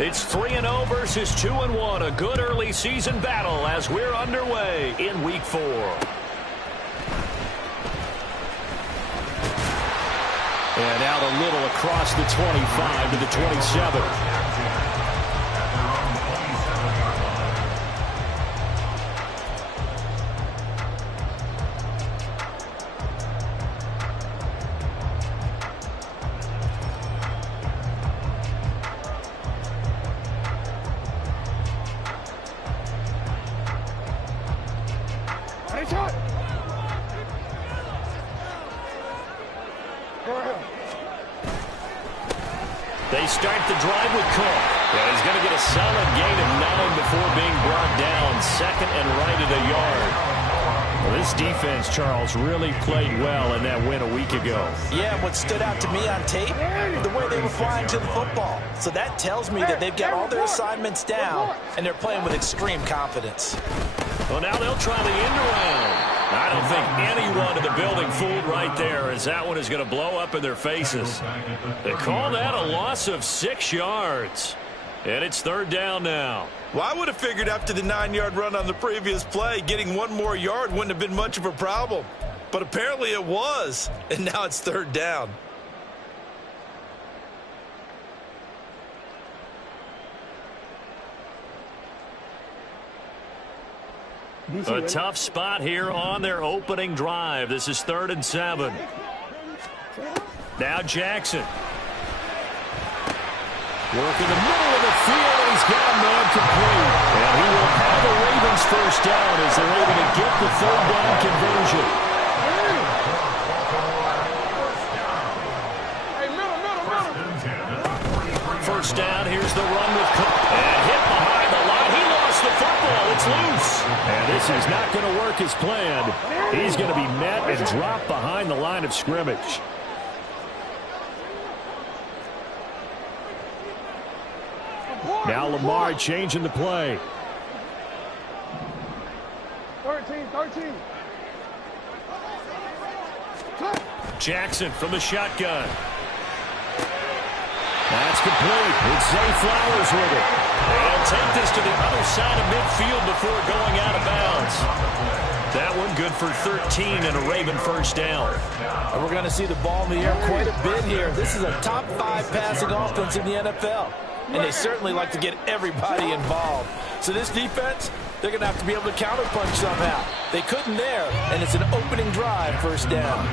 It's 3-0 versus 2-1. A good early season battle as we're underway in Week 4. And out a little across the 25 to the 27. They start the drive with Cook. And he's going to get a solid gain of 9 before being brought down. Second and right at a yard. Well, this defense, Charles, really played well in that win a week ago. Yeah, what stood out to me on tape, the way they were flying to the football. So that tells me that they've got all their assignments down, and they're playing with extreme confidence. Well, now they'll try the end around. I don't think anyone in the building fooled right there, as that one is going to blow up in their faces. They call that a loss of 6 yards. And it's third down now. Well, I would have figured after the 9-yard run on the previous play, getting 1 more yard wouldn't have been much of a problem. But apparently it was, and now it's third down. A tough spot here on their opening drive. This is 3rd and 7. Now Jackson. Working the middle of the field, and he's got a man complete. And he will have the Ravens first down as they're able to get the third down conversion. First down, here's the run with Cook. And hit behind the line. He lost the football. It's loose. And this is not going to work as planned. He's going to be met and dropped behind the line of scrimmage. Now Lamar changing the play. 13. Jackson from the shotgun. That's complete. It's Zay Flowers with it. And take this to the other side of midfield before going out of bounds. That one good for 13 and a Raven first down. And we're going to see the ball in the air quite a bit here. This is a top 5 passing offense in the NFL. And they certainly like to get everybody involved. So this defense, they're going to have to be able to counterpunch somehow. They couldn't there, and it's an opening drive, first down.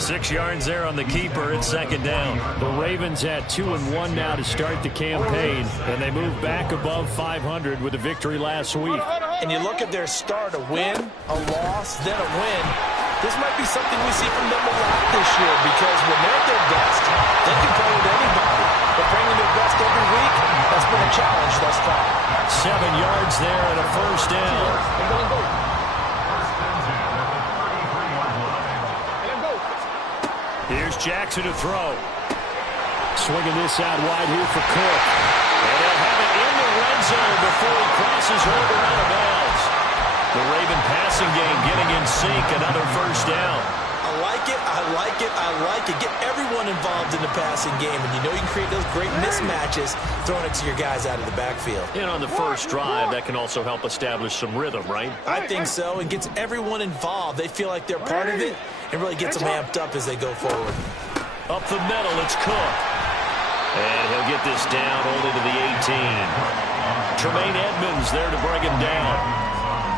6 yards there on the keeper. It's second down. The Ravens at 2-1 now to start the campaign, and they move back above 500 with a victory last week. And you look at their start, a win, a loss, then a win. This might be something we see from them a lot this year, because when they're at their best, they can play with anybody. But bringing their best every week, that's been a challenge thus far. 7 yards there and a first down. Here's Jackson to throw. Swinging this out wide here for Cook. And they'll have it in the red zone before he crosses over out of bounds. The Raven passing game getting in sync. Another first down. I like it. Get everyone involved in the passing game. And you know you can create those great mismatches throwing it to your guys out of the backfield. And on the first drive, that can also help establish some rhythm, right? I think so. And gets everyone involved. They feel like they're part of it. And really gets them amped up as they go forward. Up the middle, it's Cook. And he'll get this down only to the 18. Tremaine Edmonds there to bring him down.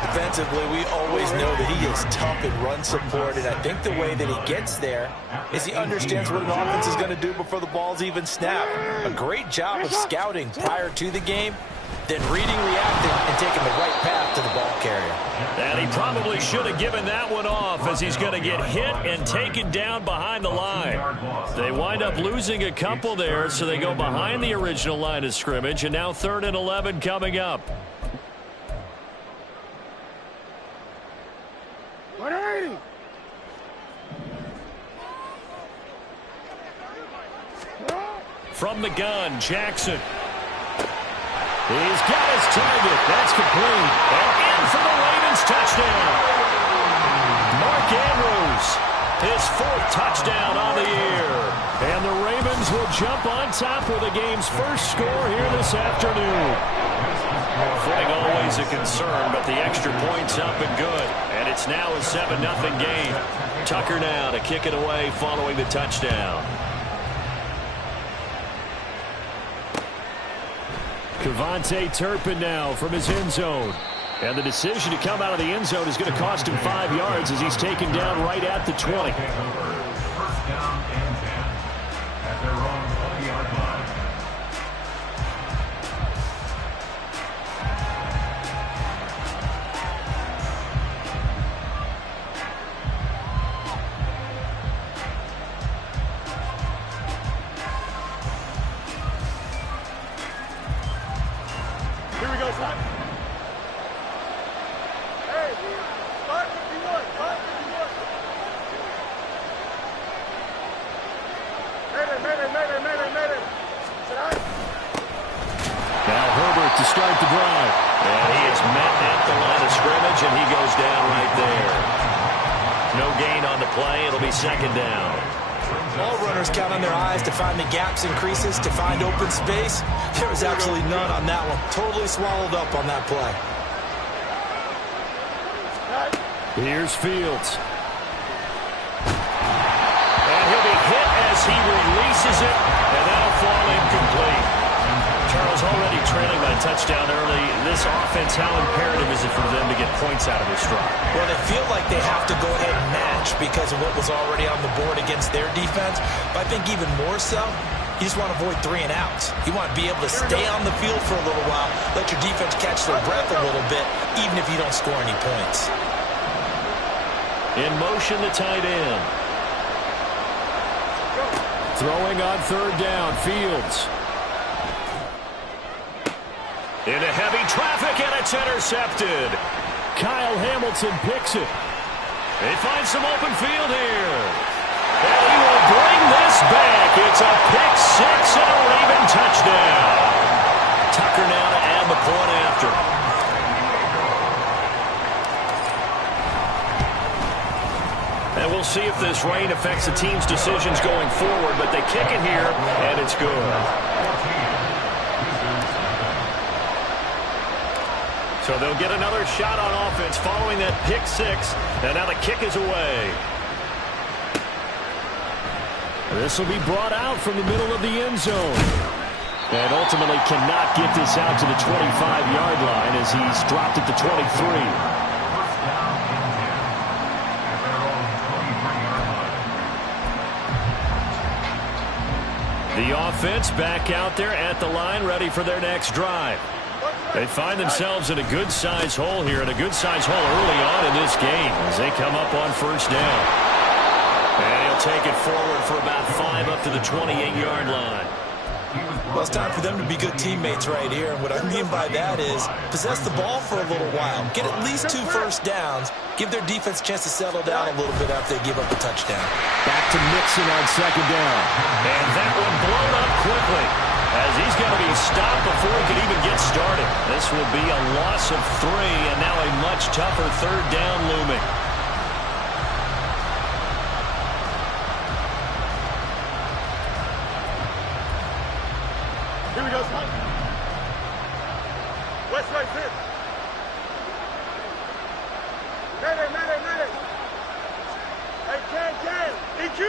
Defensively, we always know that he is tough in run support, and I think the way that he gets there is he understands what an offense is going to do before the ball's even snapped. A great job of scouting prior to the game, then reading, reacting, and taking the right path to the ball carrier. And he probably should have given that one off, as he's going to get hit and taken down behind the line. They wind up losing a couple there, so they go behind the original line of scrimmage, and now 3rd and 11 coming up. 180. From the gun, Jackson. He's got his target. That's complete. And in for the Ravens touchdown. Mark Andrews, his 4th touchdown on the year. And the Ravens will jump on top with the game's first score here this afternoon. Footing always a concern, but the extra point's up and good. And it's now a 7-0 game. Tucker now to kick it away following the touchdown. Kevontae Turpin now from his end zone. And the decision to come out of the end zone is going to cost him 5 yards as he's taken down right at the 20. First down and 10 at their own 20-yard line. Here we go, son. Hey, 551, 551. Mayday. Now Herbert to start the drive. And he is met at the line of scrimmage, and he goes down right there. No gain on the play. It'll be second down. All runners count on their eyes to find the gaps and creases, to find open space. There was absolutely none on that one. Totally swallowed up on that play. Here's Fields. And he'll be hit as he releases it, and that'll fall incomplete. Charles, already trailing by touchdown early. This offense, how imperative is it for them to get points out of this drive? Well, they feel like they have to go ahead and match because of what was already on the board against their defense. But I think even more so, you just want to avoid 3 and outs. You want to be able to stay on the field for a little while, let your defense catch their breath a little bit, even if you don't score any points. In motion, the tight end. Throwing on third down, Fields. Into heavy traffic, and it's intercepted. Kyle Hamilton picks it. They find some open field here. And he will bring this back. It's a pick six and a Raven touchdown. Tucker now to add the point after. And we'll see if this rain affects the team's decisions going forward, but they kick it here, and it's good. So they'll get another shot on offense following that pick six, and now the kick is away. This will be brought out from the middle of the end zone. And ultimately cannot get this out to the 25-yard line as he's dropped it to 23. The offense back out there at the line, ready for their next drive. They find themselves in a good-sized hole here, and a good-sized hole early on in this game as they come up on first down. And he'll take it forward for about 5 up to the 28-yard line. Well, it's time for them to be good teammates right here. And what I mean by that is possess the ball for a little while. Get at least 2 first downs. Give their defense a chance to settle down a little bit after they give up a touchdown. Back to Mixon on second down. And that one blown up quickly as he's going to be stopped before he can even get started. This will be a loss of 3, and now a much tougher third down looming. Here we go, son. West right here. Mayday. Hey, can. EQ.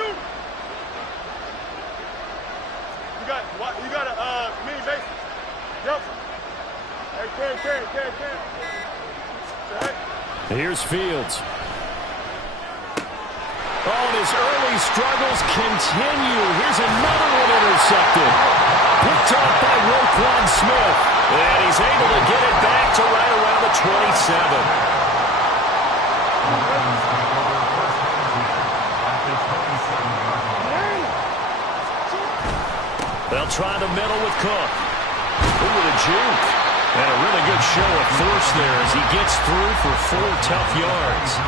You got a mini base. Yep. Hey, can. Here's Fields. Oh, and his early struggles continue. Here's another one intercepted. Picked off by Roquan Smith. And he's able to get it back to right around the 27. They'll try the middle with Cook. Ooh, with a juke. And a really good show of force there as he gets through for 4 tough yards.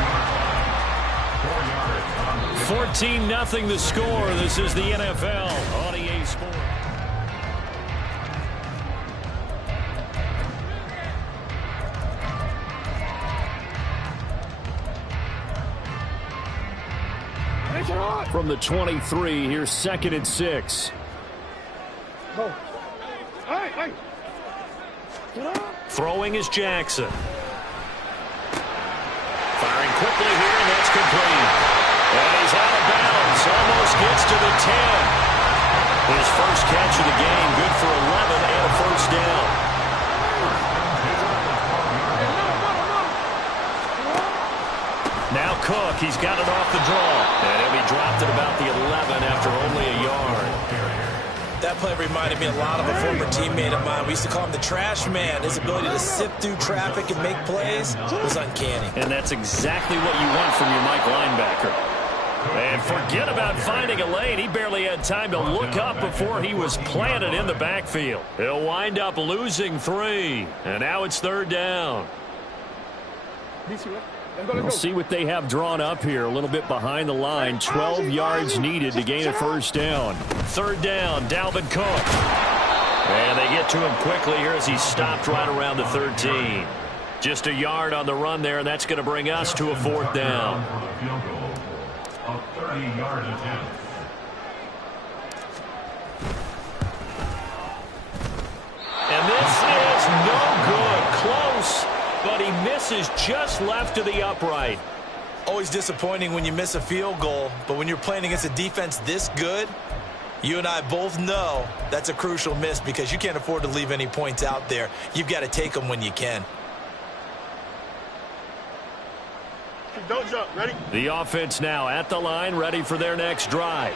14-0 the score. This is the NFL on EA Sports. From the 23, here's 2nd and 6. Throwing is Jackson. Firing quickly here, and that's complete. And he's out of bounds. Almost gets to the 10. His first catch of the game, good for 11 and a first down. Now Cook, he's got it off the draw. And he'll be dropped at about the 11 after only a yard. That play reminded me a lot of a former teammate of mine. We used to call him the trash man. His ability to sift through traffic and make plays was uncanny. And that's exactly what you want from your Mike linebacker. And forget about finding a lane. He barely had time to look up before he was planted in the backfield. He'll wind up losing 3. And now it's 3rd down. We'll see what they have drawn up here. A little bit behind the line. 12 yards needed to gain a first down. 3rd down, Dalvin Cook. And they get to him quickly here as he stopped right around the 13. Just a yard on the run there, and that's going to bring us to a 4th down. A 30-yard attempt. And this is no good. Close, but he misses just left of the upright. Always disappointing when you miss a field goal, but when you're playing against a defense this good, you and I both know that's a crucial miss because you can't afford to leave any points out there. You've got to take them when you can. Don't jump. Ready? The offense now at the line, ready for their next drive.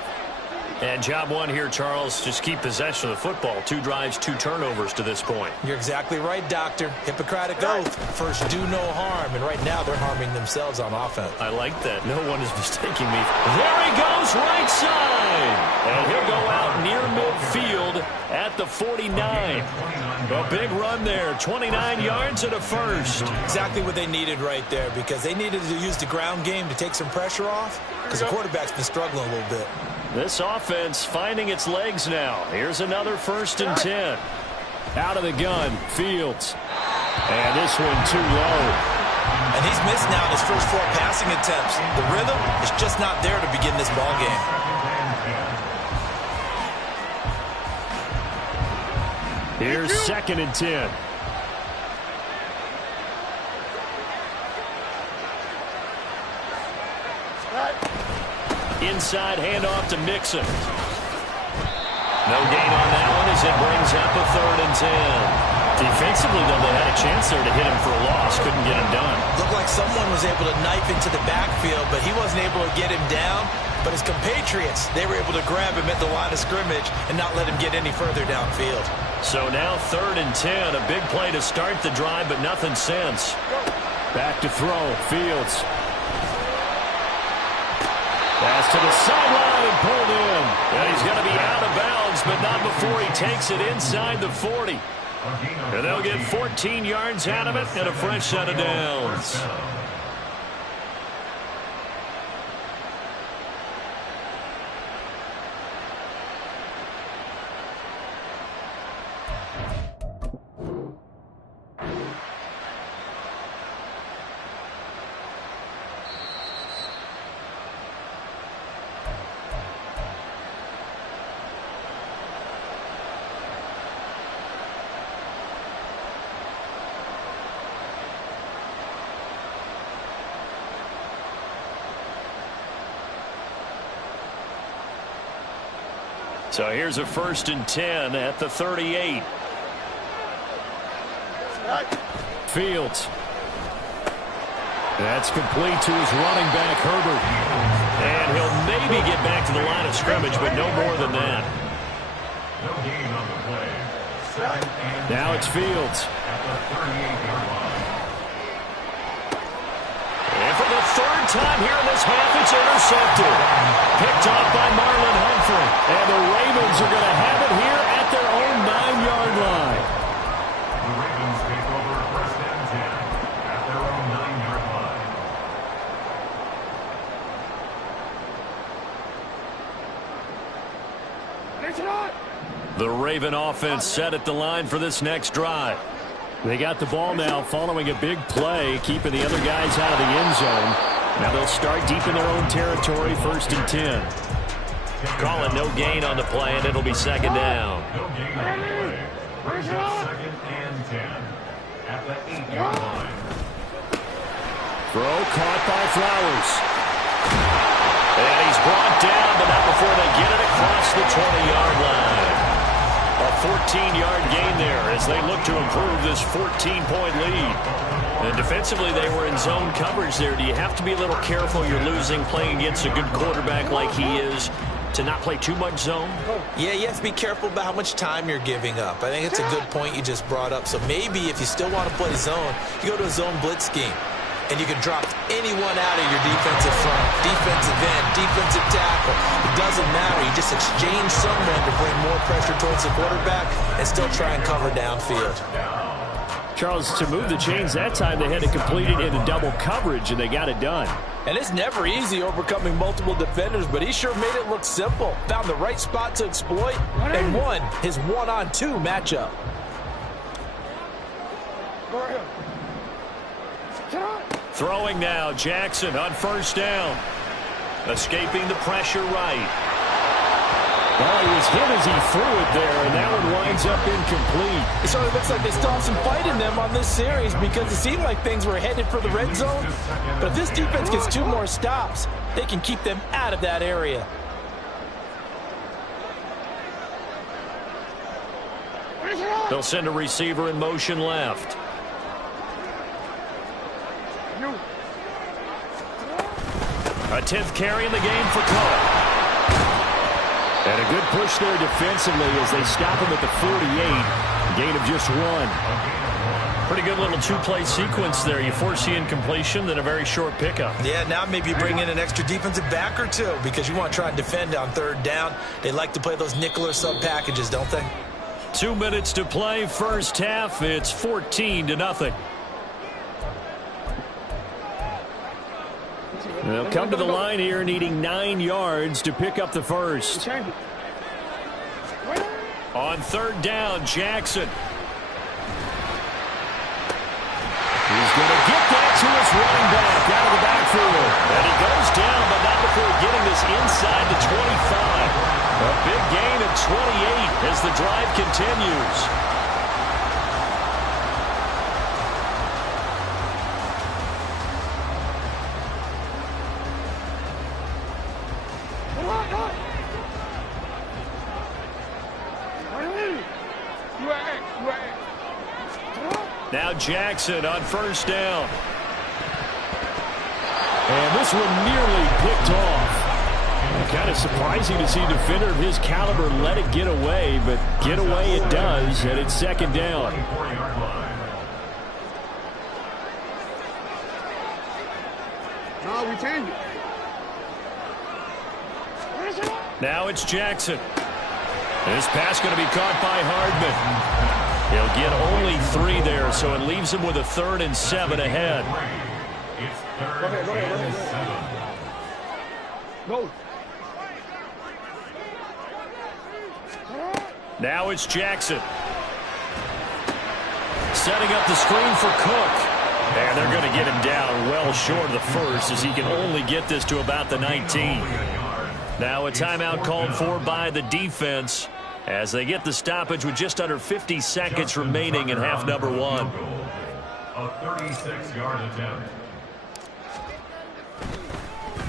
And job one here, Charles, just keep possession of the football. 2 drives, 2 turnovers to this point. You're exactly right, Doctor. Hippocratic oath. First, do no harm. And right now, they're harming themselves on offense. I like that. No one is mistaking me. There he goes, right side. And he'll go out near midfield at the 49. A big run there. 29 yards and a first. Exactly what they needed right there because they needed to use the ground game to take some pressure off because the quarterback's been struggling a little bit. This offense finding its legs now. Here's another 1st and 10. Out of the gun, Fields. And this one too low. And he's missed now his first 4 passing attempts. The rhythm is just not there to begin this ball game. Here's 2nd and 10. Inside handoff to Mixon. No gain on that one as it brings up a 3rd and 10. Defensively, though, they had a chance there to hit him for a loss. Couldn't get him done. Looked like someone was able to knife into the backfield, but he wasn't able to get him down. But his compatriots, they were able to grab him at the line of scrimmage and not let him get any further downfield. So now 3rd and 10. A big play to start the drive, but nothing since. Back to throw. Fields. Pass to the sideline and pulled in. And he's going to be out of bounds, but not before he takes it inside the 40. And they'll get 14 yards out of it and a fresh set of downs. So here's a 1st and 10 at the 38. Fields. That's complete to his running back, Herbert. And he'll maybe get back to the line of scrimmage, but no more than that. No gain on the play. Now it's Fields. At the 38-yard line. And for the 3rd time here in this half, it's intercepted. Picked off by Marlon Humphrey. And the Ravens are going to have it here at their own 9-yard line. The Ravens take over 1st and 10 at their own 9-yard line. The Raven offense set at the line for this next drive. They got the ball now following a big play, keeping the other guys out of the end zone. Now they'll start deep in their own territory, 1st and 10. Calling no gain on the play, and it'll be second down. No gain on the play. Brings up 2nd and 10 at the 8-yard line. Throw caught by Flowers. And he's brought down, but not before they get it across the 20-yard line. A 14-yard gain there as they look to improve this 14-point lead. And defensively, they were in zone coverage there. Do you have to be a little careful? You're losing playing against a good quarterback like he is to not play too much zone? Yeah, you have to be careful about how much time you're giving up. I think it's a good point you just brought up. So maybe if you still want to play zone, you go to a zone blitz scheme. And you can drop anyone out of your defensive front, defensive end, defensive tackle. It doesn't matter. You just exchange someone to bring more pressure towards the quarterback and still try and cover downfield. Charles, to move the chains that time, they had to complete it into double coverage, and they got it done. And it's never easy overcoming multiple defenders, but he sure made it look simple. Found the right spot to exploit and won his one-on-two matchup. Throwing now, Jackson on first down. Escaping the pressure right. Well, he was hit as he threw it there, and that one winds up incomplete. It certainly looks like they still have some fight in them on this series because it seemed like things were headed for the red zone. But if this defense gets 2 more stops, they can keep them out of that area. They'll send a receiver in motion left. A 10th carry in the game for Cook. And a good push there defensively as they stop him at the 48. Gain of just 1. Pretty good little 2-play sequence there. You force the incompletion, then a very short pickup. Yeah, now maybe you bring in an extra defensive back or 2 because you want to try and defend on 3rd down. They like to play those nickel or sub packages, don't they? 2 minutes to play first half. It's 14-0. They'll come to the line here needing 9 yards to pick up the first. On 3rd down, Jackson. He's going to get that to his running back out of the backfield. And he goes down, but not before getting this inside the 25. A big gain of 28 as the drive continues. Now Jackson on first down. And this one nearly picked off. Kind of surprising to see a defender of his caliber let it get away, but get away it does, and it's 2nd down. No, we change it. Now it's Jackson. This pass going to be caught by Hardman. He'll get only 3 there, so it leaves him with a 3rd and 7 ahead. It's 3rd and 7. Go. Now it's Jackson. Setting up the screen for Cook. And they're going to get him down well short of the first as he can only get this to about the 19. Now a timeout called for by the defense as they get the stoppage with just under 50 seconds remaining in half number 1. A 36-yard attempt.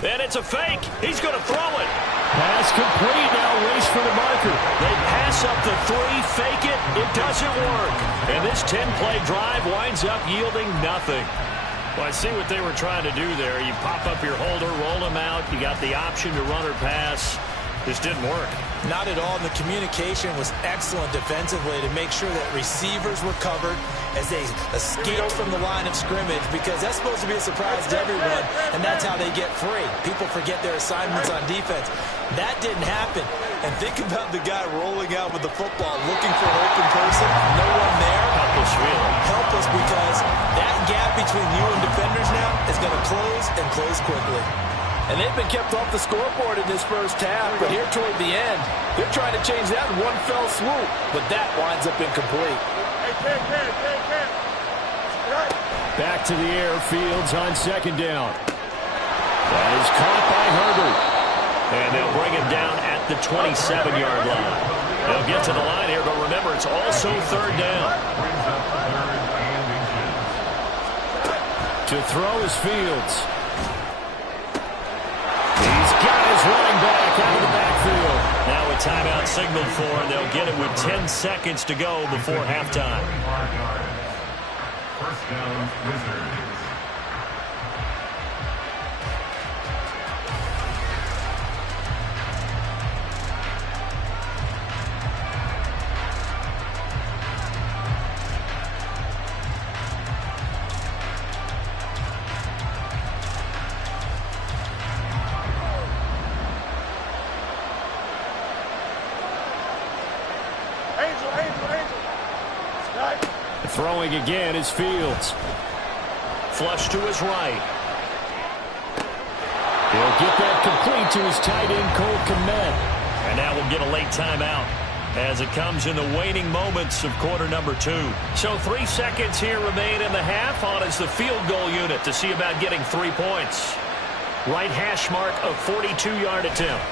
And it's a fake. He's going to throw it. Pass complete. Now race for the marker. They pass up the 3, fake it. It doesn't work. And this 10-play drive winds up yielding nothing. Well, I see what they were trying to do there. You pop up your holder, roll them out. You got the option to run or pass. This didn't work. Not at all. And the communication was excellent defensively to make sure that receivers were covered as they escaped from the line of scrimmage because that's supposed to be a surprise to everyone, and that's how they get free. People forget their assignments on defense. That didn't happen. And think about the guy rolling out with the football, looking for an open person, no one there. Helpless feeling. Helpless because that gap between you and defenders now is going to close and close quickly. And they've been kept off the scoreboard in this first half, but here toward the end, they're trying to change that in one fell swoop, but that winds up incomplete. Back to the air, Fields on 2nd down. That is caught by Herbert. And they'll bring him down at the 27-yard line. They'll get to the line here, but remember, it's also third down. To throw is Fields. He's got his running back out of the backfield. Now a timeout signaled for, and they'll get it with 10 seconds to go before halftime. First down, Wizards. Throwing again is Fields. Flush to his right. He'll get that complete to his tight end, Cole Kmet. And now we'll get a late timeout as it comes in the waning moments of quarter number 2. So 3 seconds here remain in the half. On is the field goal unit to see about getting 3 points. Right hash mark of 42-yard attempt.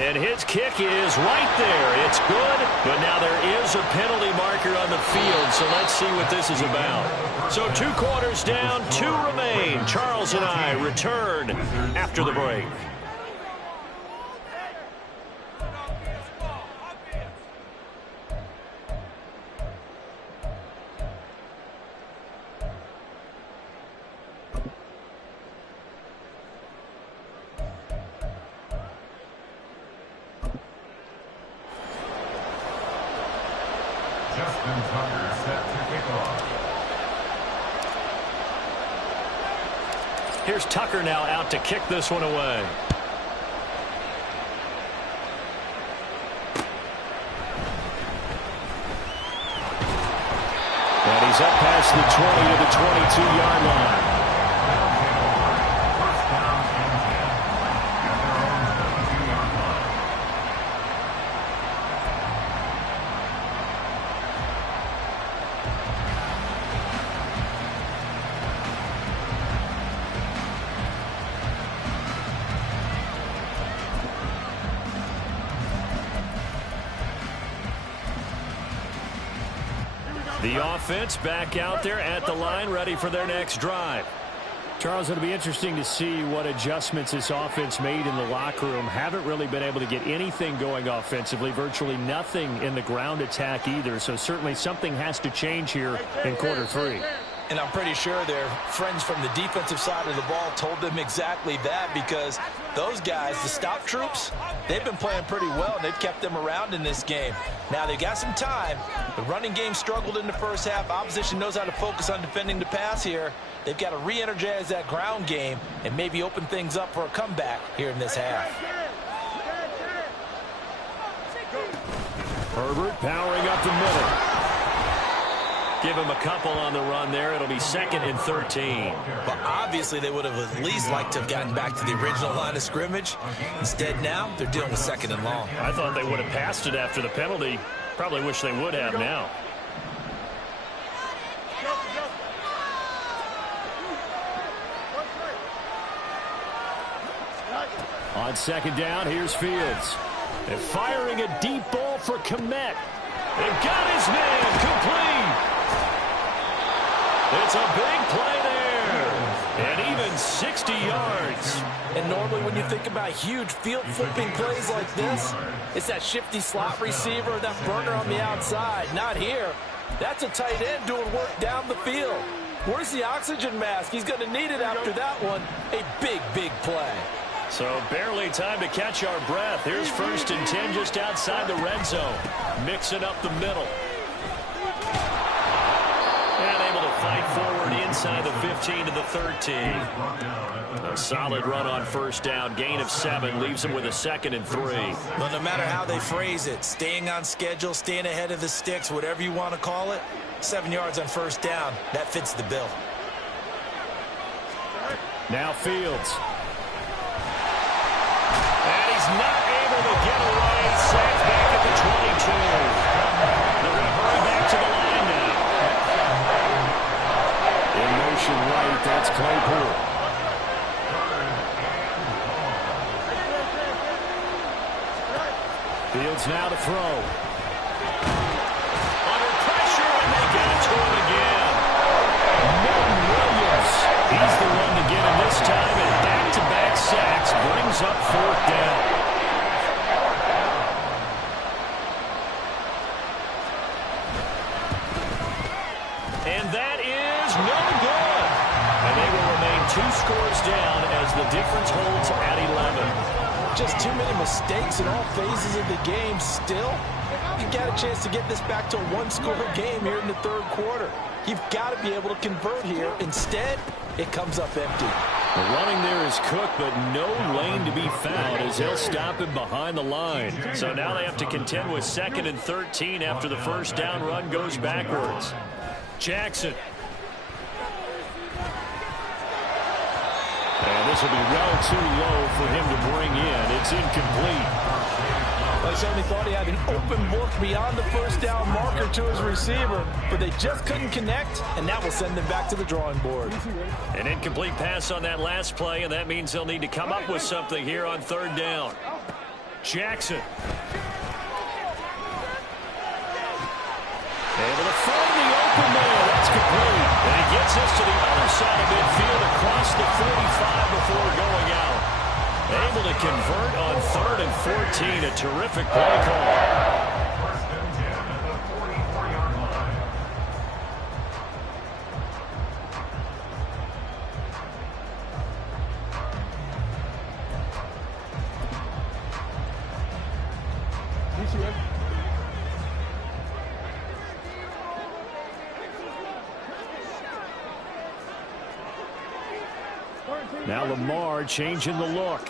And his kick is right there. It's good, but now there is a penalty marker on the field, so let's see what this is about. So 2 quarters down, 2 remain. Charles and I return after the break. Here's Tucker now out to kick this one away. And he's up past the 20 to the 22-yard line. First down and 10 at their own 22-yard line. The offense back out there at the line, ready for their next drive. Charles, it'll be interesting to see what adjustments this offense made in the locker room. Haven't really been able to get anything going offensively, virtually nothing in the ground attack either. So certainly something has to change here in quarter 3. And I'm pretty sure their friends from the defensive side of the ball told them exactly that, because those guys, the stop troops, they've been playing pretty well, and they've kept them around in this game. Now, they got some time. The running game struggled in the first half. Opposition knows how to focus on defending the pass here. They've got to re-energize that ground game and maybe open things up for a comeback here in this half. Herbert powering up the middle. Give him a couple on the run there. It'll be 2nd and 13. But obviously they would have at least liked to have gotten back to the original line of scrimmage. Instead now, they're dealing with 2nd and long. I thought they would have passed it after the penalty. Probably wish they would have now. On 2nd down, here's Fields. And firing a deep ball for Kmet. And got his man complete. It's a big play there. And even 60 yards. And normally when you think about huge field flipping plays like this, it's that shifty slot receiver, that burner on the outside. Not here. That's a tight end doing work down the field. Where's the oxygen mask? He's going to need it after that one. A big, big play. So barely time to catch our breath. Here's 1st and 10 just outside the red zone. Mixing up the middle. And able to fight forward inside the 15 to the 13. A solid run on 1st down. Gain of 7 leaves him with a 2nd and 3. Well, no matter how they phrase it, staying on schedule, staying ahead of the sticks, whatever you want to call it, 7 yards on 1st down, that fits the bill. Now Fields. And he's not able to get away. Sacked back at the 22. They're going to hurry back to the line now. In motion right, that's Claypool. Fields now to throw. Under pressure, and they get it to him again. Milton Williams, he's the one to get him this time, and back-to-back sacks brings up fourth down. And that is no good. And they will remain 2 scores down as the difference holds at 11. Just too many mistakes in all phases of the game. Still, you've got a chance to get this back to a 1-score game here in the third quarter. You've got to be able to convert here. Instead, it comes up empty. The running there is Cook, but no lane to be found as they'll stop him behind the line. So now they have to contend with 2nd and 13 after the first down run goes backwards. Jackson. And this will be well too low for him to bring in. It's incomplete. Well, he certainly thought he had an open look beyond the first down marker to his receiver, but they just couldn't connect, and that will send them back to the drawing board. An incomplete pass on that last play, and that means they'll need to come up with something here on 3rd down. Jackson. Able to find the open man. That's complete. And he gets us to the other side of midfield across the 45 before going out. Able to convert on 3rd and 14. A terrific play call. First and 10 at the 44-yard line. Now Lamar changing the look.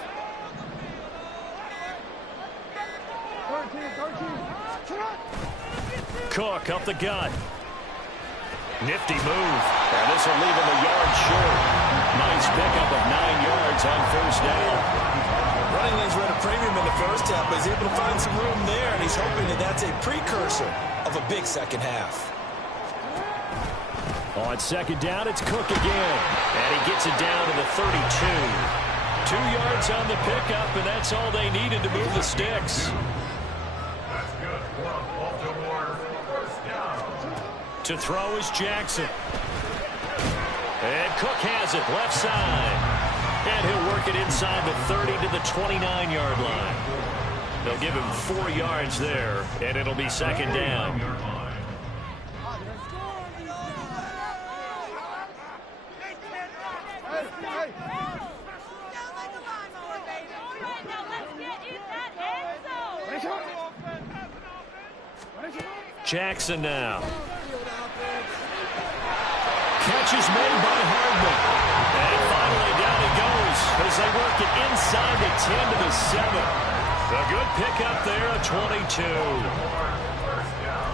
13. Cook up the gut. Nifty move. And this will leave him a yard short. Nice pickup of 9 yards on first down. Running lanes ran a premium in the first half, but he's able to find some room there, and he's hoping that that's a precursor of a big second half. On 2nd down, it's Cook again. And he gets it down to the 32. 2 yards on the pickup, and that's all they needed to move the sticks. That's good for Baltimore. First down. To throw is Jackson. And Cook has it, left side. And he'll work it inside the 30 to the 29-yard line. They'll give him 4 yards there, and it'll be 2nd down. Jackson now. Catch is made by Hardman. And finally down he goes as they work it inside the 10 to the 7. A good pickup there, a 22. First down.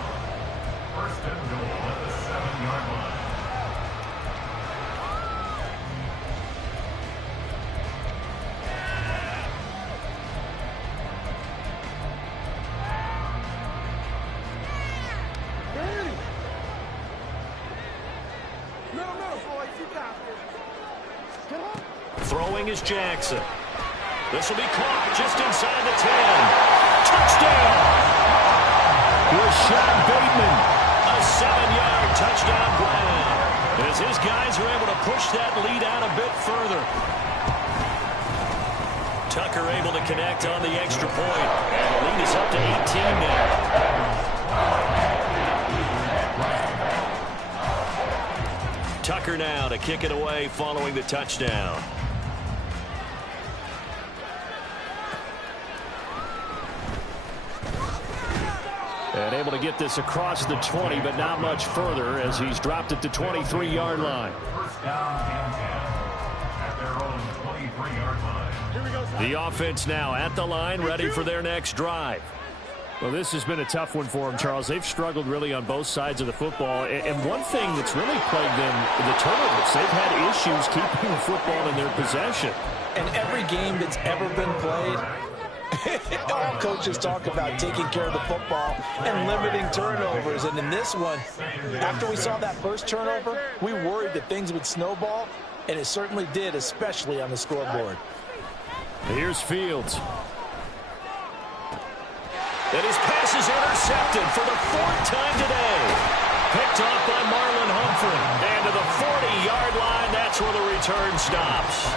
First and goal at the 7-yard line. Throwing is Jackson. This will be caught just inside the 10. Touchdown! Rashad Bateman. A 7-yard touchdown grab. As his guys are able to push that lead out a bit further. Tucker able to connect on the extra point. And the lead is up to 18 now. Tucker now to kick it away following the touchdown. And able to get this across the 20, but not much further as he's dropped it to 23-yard line. First down and 10 at their own 23-yard line. The offense now at the line, ready for their next drive. Well, this has been a tough one for them, Charles. They've struggled really on both sides of the football. And one thing that's really plagued them, the turnovers. They've had issues keeping the football in their possession. And every game that's ever been played, all coaches talk about taking care of the football and limiting turnovers. And in this one, after we saw that first turnover, we worried that things would snowball, and it certainly did, especially on the scoreboard. Here's Fields. And his pass is intercepted for the 4th time today. Picked off by Marlon Humphrey. And to the 40-yard line, that's where the return stops.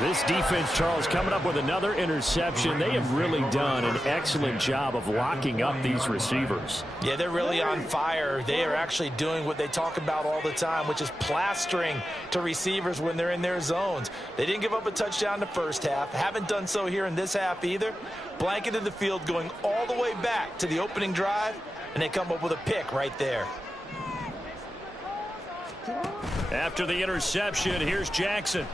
This defense, Charles, coming up with another interception. They have really done an excellent job of locking up these receivers. Yeah, they're really on fire. They are actually doing what they talk about all the time, which is plastering to receivers when they're in their zones. They didn't give up a touchdown in the first half. Haven't done so here in this half either. Blanketed the field going all the way back to the opening drive, and they come up with a pick right there. After the interception, here's Jackson.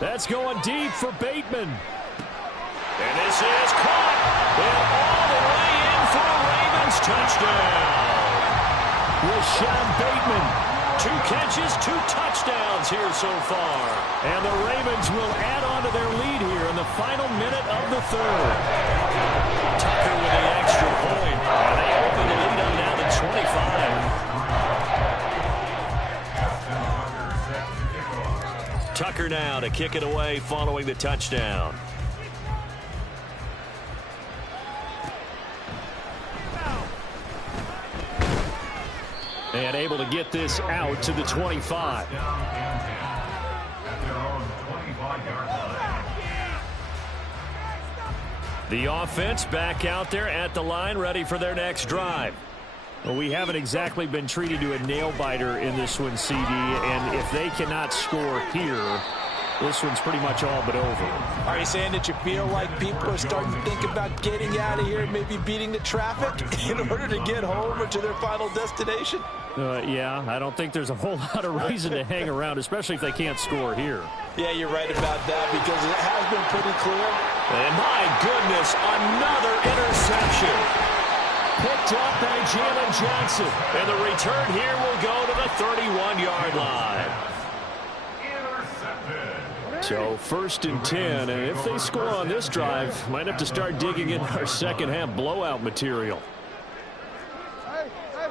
That's going deep for Bateman. And this is caught. And all the way in for a Ravens touchdown. Rashawn Bateman. 2 catches, 2 touchdowns here so far. And the Ravens will add on to their lead here in the final minute of the 3rd. Tucker with the extra point. And they open the lead up now to 25. Tucker now to kick it away following the touchdown. And able to get this out to the 25. The offense back out there at the line, ready for their next drive. Well, we haven't exactly been treated to a nail-biter in this one, CD, and if they cannot score here, this one's pretty much all but over. Are you saying that you feel like people are starting to think about getting out of here, maybe beating the traffic in order to get home or to their final destination? Yeah, I don't think there's a whole lot of reason to hang around, especially if they can't score here. Yeah, you're right about that because it has been pretty clear. And my goodness, another interception. Picked up by Jalen Johnson. And the return here will go to the 31-yard line. So 1st and 10, and if they score on this drive, might have to start digging in our second half blowout material. Hey, hey.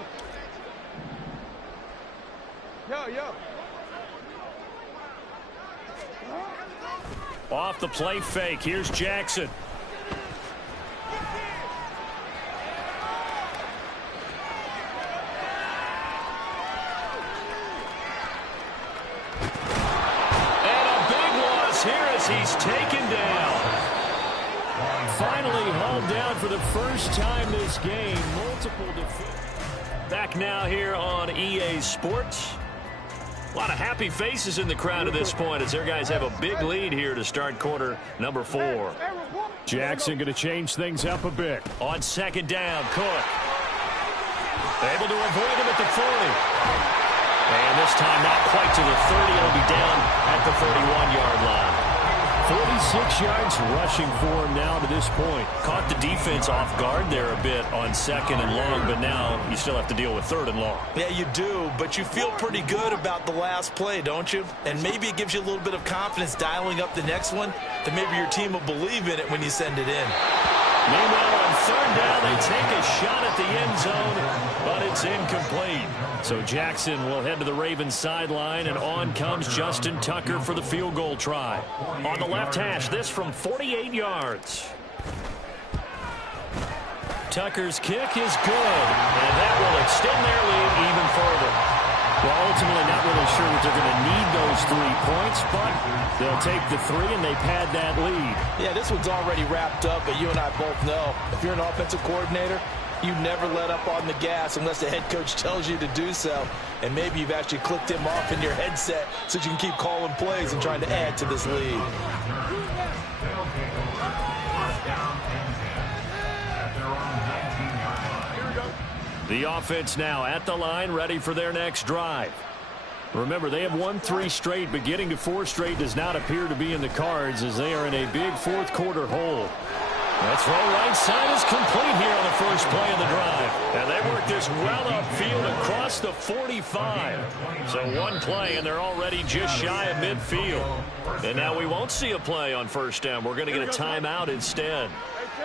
Yo. Off the play fake, here's Jackson. He's taken down. Finally hauled down for the first time this game. Multiple defenders. Back now here on EA Sports. A lot of happy faces in the crowd at this point as their guys have a big lead here to start quarter number 4. Jackson going to change things up a bit. On 2nd down, Cook. Able to avoid him at the 40. And this time not quite to the 30. It'll be down at the 31-yard line. 46 yards rushing for him now to this point. Caught the defense off guard there a bit on 2nd and long, but now you still have to deal with 3rd and long. Yeah, you do, but you feel pretty good about the last play, don't you? And maybe it gives you a little bit of confidence dialing up the next one, that maybe your team will believe in it when you send it in. Meanwhile, on 3rd down, they take a shot at the end zone, but it's incomplete. So Jackson will head to the Ravens sideline, and on comes Justin Tucker for the field goal try. On the left hash, this from 48 yards. Tucker's kick is good, and that will extend their lead even further. Well, ultimately not really sure that they're going to need those 3 points, but they'll take the 3 and they pad that lead. Yeah, this one's already wrapped up, but you and I both know if you're an offensive coordinator, you never let up on the gas unless the head coach tells you to do so. And maybe you've actually clicked him off in your headset so you can keep calling plays and trying to add to this lead. The offense now at the line, ready for their next drive. Remember, they have won 3 straight, but getting to 4 straight does not appear to be in the cards as they are in a big 4th quarter hole. That throw right side is complete here on the first play of the drive. And they work this well upfield across the 45. So 1 play, and they're already just shy of midfield. And now we won't see a play on 1st down. We're going to get a timeout instead.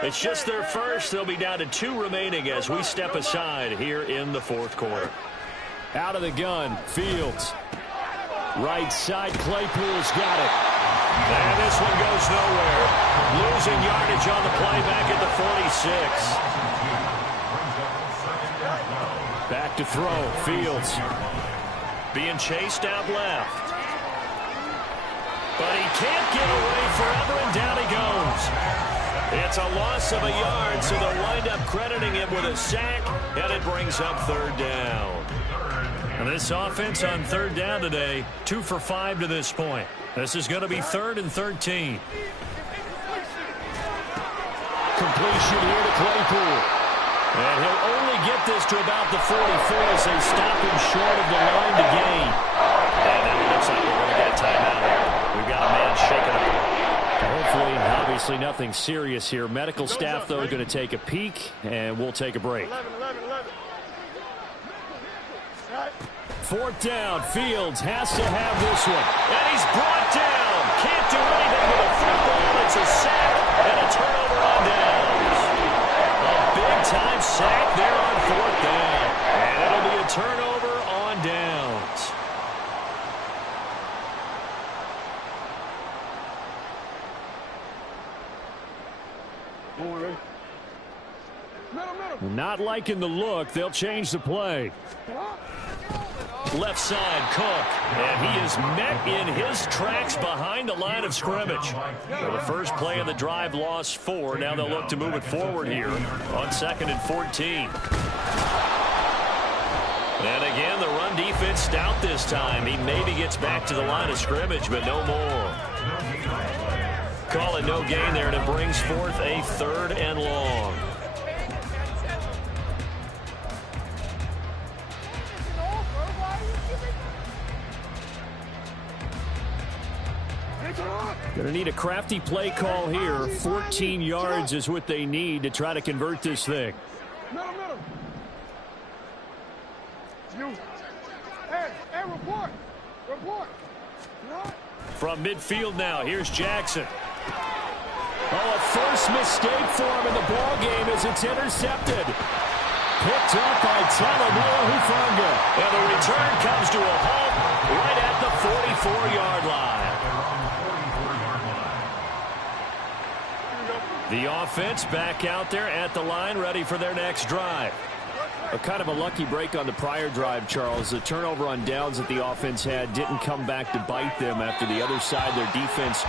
It's just their first. They'll be down to 2 remaining as we step aside here in the 4th quarter. Out of the gun, Fields. Right side, Claypool's got it. And this one goes nowhere. Losing yardage on the play back at the 46. to throw. Fields being chased out left. But he can't get away forever, and down he goes. It's a loss of a yard, so they'll wind up crediting him with a sack, and it brings up third down. And this offense on third down today, 2 for 5 to this point. This is going to be 3rd and 13. Completion here to Claypool. And he'll only get this to about the 44 as they stop him short of the line to gain. And now it looks like we're going to get a timeout here. We've got a man shaking up. Hopefully, obviously nothing serious here. Medical staff, though, are going to take a peek, and we'll take a break. 4th down. Fields has to have this one. And he's brought down. Can't do anything with a football. It's a sack and a turnover on downs. A big-time sack there on 4th down. And it'll be a turnover on downs. Not liking the look. They'll change the play. Left side, Cook. And he is met in his tracks behind the line of scrimmage. So the first play of the drive lost 4. Now they'll look to move it forward here on 2nd and 14. And again, the run defense stout this time. He maybe gets back to the line of scrimmage, but no more. Call it no gain there, and it brings forth a 3rd and long. Going to need a crafty play call here. 14 yards is what they need to try to convert this thing. From midfield now, here's Jackson. Oh, a first mistake for him in the ball game as it's intercepted. Picked up by Talavera Hufanga. And the return comes to a halt right at the 44-yard line. The offense back out there at the line, ready for their next drive. A kind of a lucky break on the prior drive, Charles. The turnover on downs that the offense had didn't come back to bite them after the other side. Their defense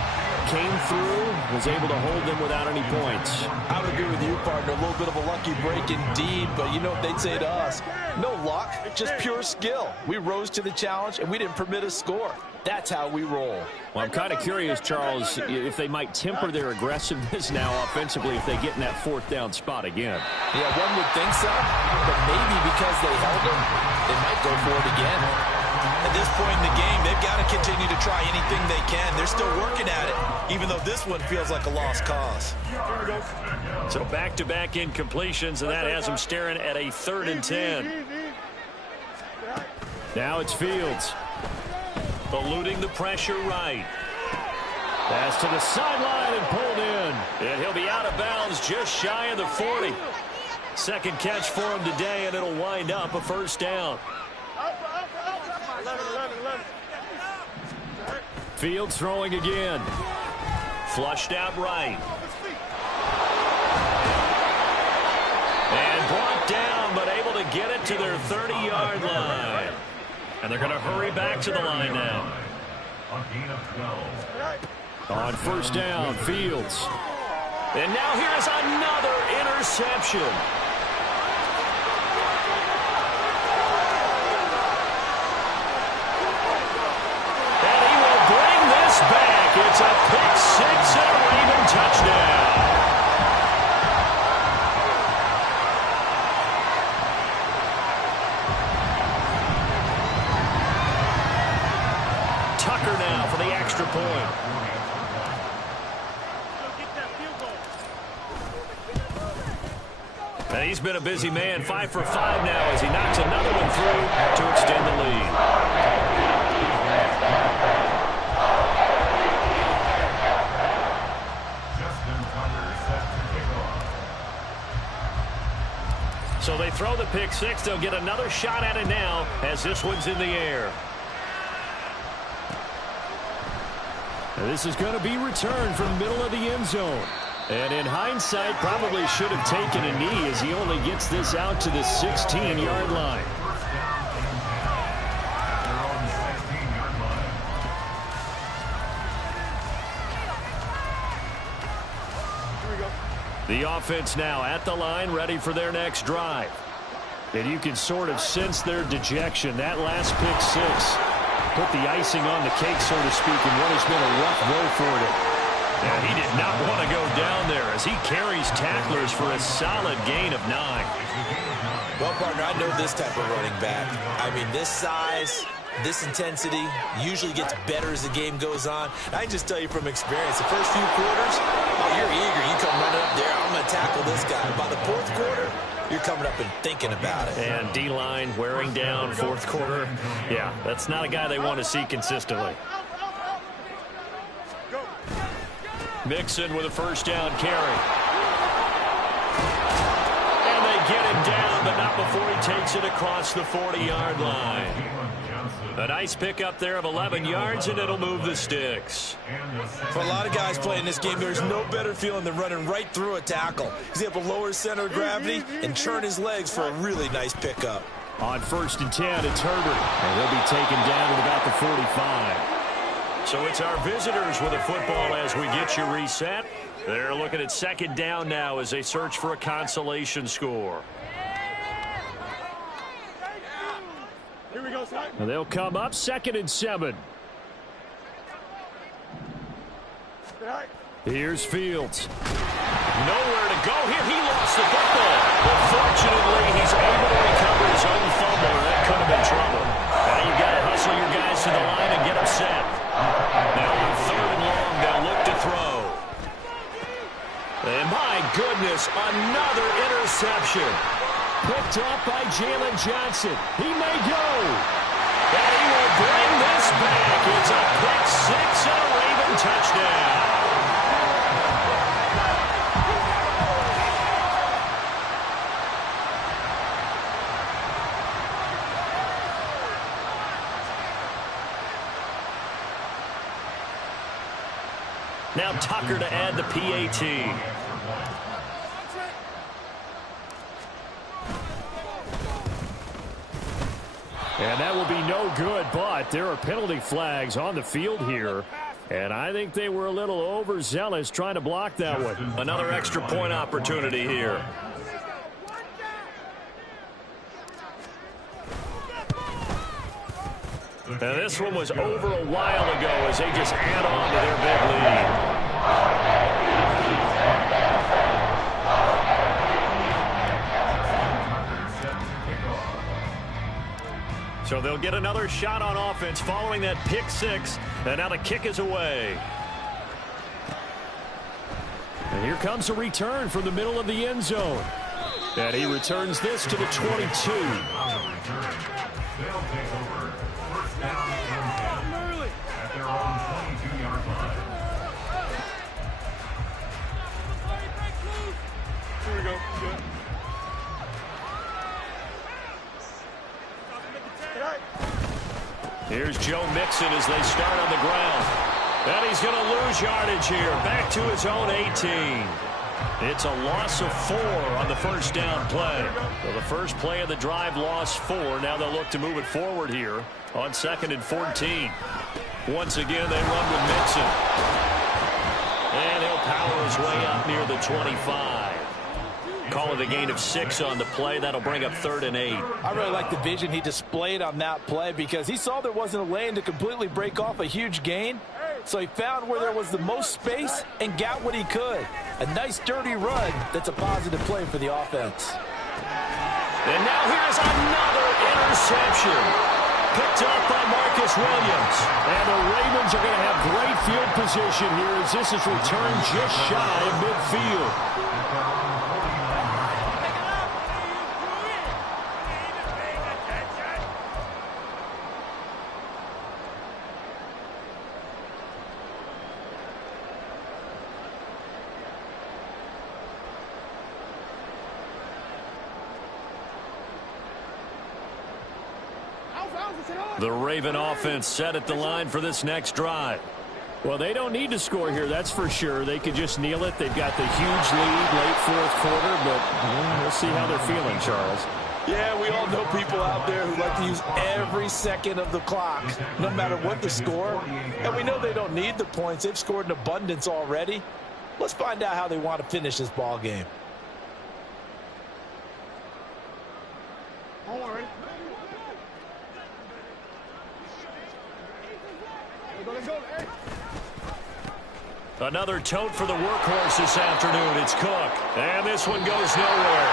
came through, was able to hold them without any points. I would agree with you, partner. A little bit of a lucky break indeed, but you know what they'd say to us? No luck, just pure skill. We rose to the challenge, and we didn't permit a score. That's how we roll. Well, I'm kind of curious, Charles, if they might temper their aggressiveness now offensively if they get in that 4th down spot again. Yeah, one would think so, but maybe because they held them, they might go for it again. At this point in the game, they've got to continue to try anything they can. They're still working at it, even though this one feels like a lost cause. So back-to-back incompletions, and that has them staring at a 3rd and 10. Now it's Fields. Eluding the pressure right. Pass to the sideline and pulled in. And he'll be out of bounds just shy of the 40. Second catch for him today, and it'll wind up a 1st down. Fields throwing again. Flushed out right. And brought down, but able to get it to their 30-yard line. And they're going to hurry back to the line now. On 1st down, Fields. And now here's another interception. And he will bring this back. It's a pick-6 and a Raven touchdown. Tucker now for the extra point. And he's been a busy man, 5 for 5 now as he knocks another one through to extend the lead. So they throw the pick-6. They'll get another shot at it now as this one's in the air. And this is going to be returned from the middle of the end zone. And in hindsight, probably should have taken a knee as he only gets this out to the 16-yard line. The offense now at the line, ready for their next drive. And you can sort of sense their dejection. That last pick six put the icing on the cake, so to speak, in what has been a rough road for them. And he did not want to go down there as he carries tacklers for a solid gain of 9. Well, partner, I know this type of running back. I mean, this size, this intensity usually gets better as the game goes on. I can just tell you from experience, the first few quarters, oh, you're eager. You come running up there, I'm going to tackle this guy. By the fourth quarter, you're coming up and thinking about it. And D-line wearing down fourth quarter. Yeah, that's not a guy they want to see consistently. Mixon with a first down carry. And they get him down, but not before he takes it across the 40-yard line. A nice pickup there of 11 yards, and it'll move the sticks. For a lot of guys playing this game, there's no better feeling than running right through a tackle. He's able to lower his center of gravity and turn his legs for a really nice pickup. On 1st and 10, it's Herbert, and he'll be taken down at about the 45. So it's our visitors with the football as we get you reset. They're looking at 2nd down now as they search for a consolation score. Here we go, Slide. And they'll come up 2nd and 7. Here's Fields. Nowhere to go here. He lost the football. But fortunately, he's able to recover his own fumble. That could have been trouble. Now you've got to hustle your guys to the line and get them set. Now on 3rd and long, they'll look to throw. And my goodness, another interception. Picked up by Jalen Johnson. He may go. And he will bring this back. It's a pick six and a Raven touchdown. Now Tucker to add the PAT. And that will be no good, but there are penalty flags on the field here. And I think they were a little overzealous trying to block that one. Another extra point opportunity here. And this one was over a while ago as they just add on to their big lead. So they'll get another shot on offense following that pick six. And now the kick is away. And here comes a return from the middle of the end zone. And he returns this to the 22. They'll take over. First down and 10 at their own 22-yard line. Here we go. Good. Here's Joe Mixon as they start on the ground. And he's going to lose yardage here. Back to his own 18. It's a loss of 4 on the first down play. So the first play of the drive lost 4. Now they'll look to move it forward here on 2nd and 14. Once again, they run with Mixon. And he'll power his way up near the 25. Call it a gain of 6 on the play. That'll bring up 3rd and 8. I really like the vision he displayed on that play because he saw there wasn't a lane to completely break off a huge gain. So he found where there was the most space and got what he could. A nice dirty run that's a positive play for the offense. And now here's another interception. Picked up by Marcus Williams. And the Ravens are going to have great field position here as this is returned just shy of midfield. The Raven offense set at the line for this next drive. Well, they don't need to score here, that's for sure. They could just kneel it. They've got the huge lead late fourth quarter, but we'll see how they're feeling, Charles. Yeah, we all know people out there who like to use every second of the clock, no matter what the score. And we know they don't need the points. They've scored in abundance already. Let's find out how they want to finish this ball game. Another tote for the workhorse this afternoon. It's Cook. And this one goes nowhere.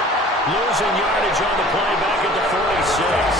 Losing yardage on the play back at the 46.